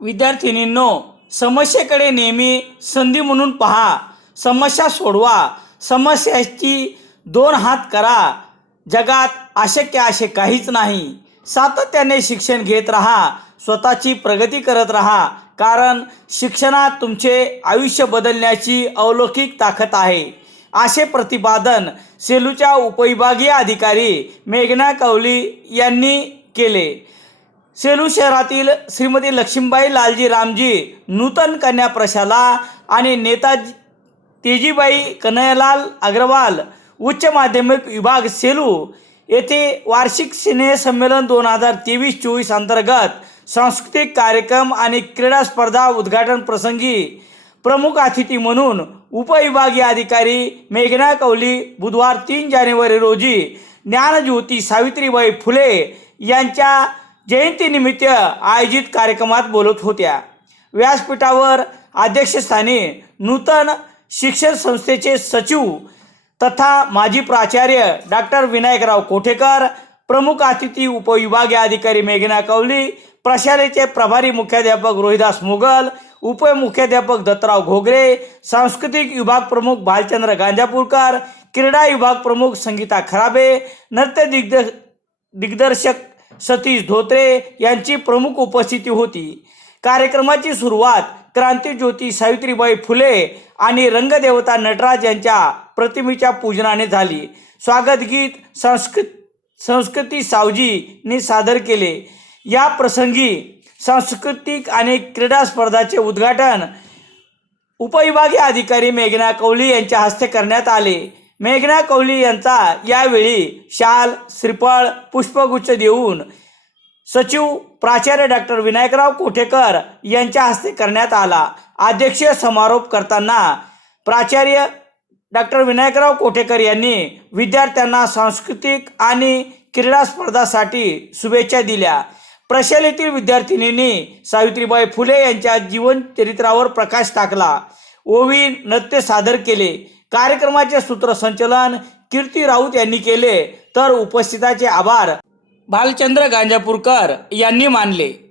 विद्यार्थिनींनो समस्येकडे नेहमी संधी म्हणून पहा. समस्या सोडवा. समस्याची दोन हात करा. जगात अशक्य असे काहीच नाही. सातत्याने शिक्षण घेत राहा. स्वतःची प्रगती करत राहा. कारण शिक्षणात तुमचे आयुष्य बदलण्याची अलौकिक ताकद आहे. असे प्रतिपादन सेलूच्या उपविभागीय अधिकारी मेघना कवली यांनी केले. सेलू शहरातील श्रीमती लक्ष्मीबाई लालजी रामजी नूतन कन्या प्रशाला आणि नेताजी तेजीबाई कन्हैयालाल अग्रवाल उच्च माध्यमिक विभाग सेलू येथे वार्षिक स्नेहसंमेलन दोन हजार तेवीस चोवीस अंतर्गत सांस्कृतिक कार्यक्रम आणि क्रीडा स्पर्धा उद्घाटन प्रसंगी प्रमुख अतिथी म्हणून उपविभागीय अधिकारी मेघना कौली बुधवार तीन जानेवारी रोजी ज्ञानज्योती सावित्रीबाई फुले यांच्या जयंतीनिमित्त आयोजित कार्यक्रमात बोलत होत्या. व्यासपीठावर अध्यक्षस्थानी नूतन शिक्षण संस्थेचे सचिव तथा माजी प्राचार्य डॉक्टर विनायकराव कोठेकर प्रमुख अतिथी उपविभागीय अधिकारी मेघना कवली प्रशालेचे प्रभारी मुख्याध्यापक रोहिदास मुघल उपमुख्याध्यापक दत्तराव घोगरे सांस्कृतिक विभाग प्रमुख भालचंद्र गांजापूरकर क्रीडा विभाग प्रमुख संगीता खराबे नृत्य दिग्द दिग्दर्शक सतीश धोत्रे यांची प्रमुख उपस्थिती होती. कार्यक्रमाची सुरुवात क्रांतीज्योती सावित्रीबाई फुले आणि रंगदेवता नटराज यांच्या प्रतिमेच्या पूजनाने झाली. स्वागत गीत संस्कृत संस्कृती सावजीने सादर केले. या प्रसंगी सांस्कृतिक आणि क्रीडा स्पर्धाचे उद्घाटन उपविभागीय अधिकारी मेघना कवली यांच्या हस्ते करण्यात आले. मेघना कौली यांचा यावेळी शाल श्रीफळ पुष्पगुच्छ देऊन सचिव प्राचार्य डॉक्टर विनायकराव कोठेकर यांच्या हस्ते करण्यात आला. अध्यक्षीय समारोप करताना प्राचार्य डॉक्टर विनायकराव कोठेकर यांनी विद्यार्थ्यांना सांस्कृतिक आणि क्रीडा स्पर्धासाठी शुभेच्छा दिल्या. प्रशालेतील विद्यार्थिनींनी सावित्रीबाई फुले यांच्या जीवनचरित्रावर प्रकाश टाकला. ओवी नृत्य सादर केले. कार्यक्रमाचे सूत्रसंचलन कीर्ती राऊत यांनी केले. तर उपस्थिताचे आभार. भालचंद्र गांजापूरकर यांनी मानले.